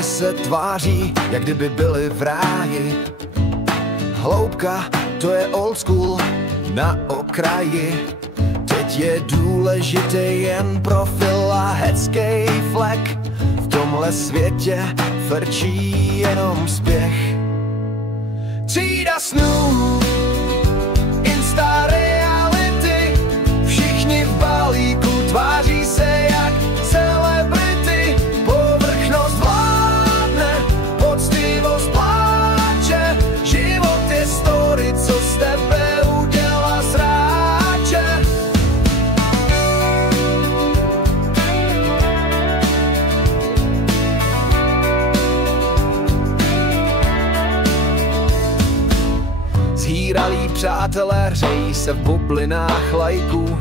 Všichni se tváří, jak kdyby byli v ráji. Hloubka, to je old school na okraji. Teď je důležitý jen profil a heckej flek. V tomhle světě frčí jenom spěch. Třída snů, insta reality. Všichni v balíku tváří se jak celebrity. Povrchnost vládne, poctivost pláče. Život je story, co z tebe udělá sráče. Zhýralí přátelé hřejí se v bublinách lajků.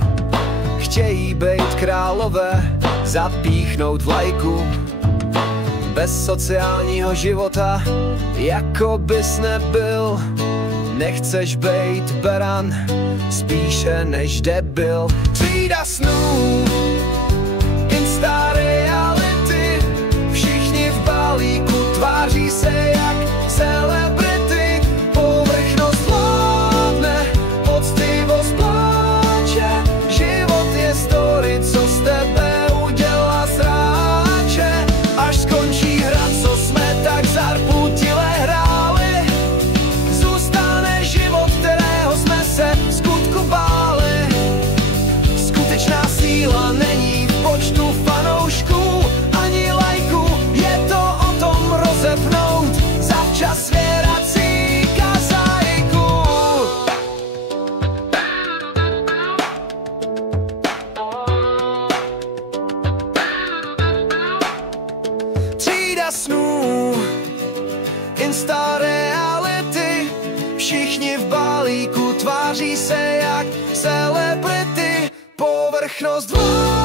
Chtějí bejt králové, zapíchnout vlajku. Bez sociálního života, jako bys nebyl. Nechceš bejt beran, spíše než debil. Třída snů, insta reality. Všichni v balíku tváří se jak celebrity. Povrchnost vládne, poctivost pláče. Život je story, co z tebe udělá sráče. Až skončí hra, co jsme tak zarputile hráli, zůstane život, kterého jsme se v skutku báli. Skutečná síla není v počtu fanoušků ani lajků. Je to o tom rozepnout zavčas svěrací kazajku. Třída snů, insta reality. Všichni v balíku tváří se jak celebrity. Povrchnost vládne.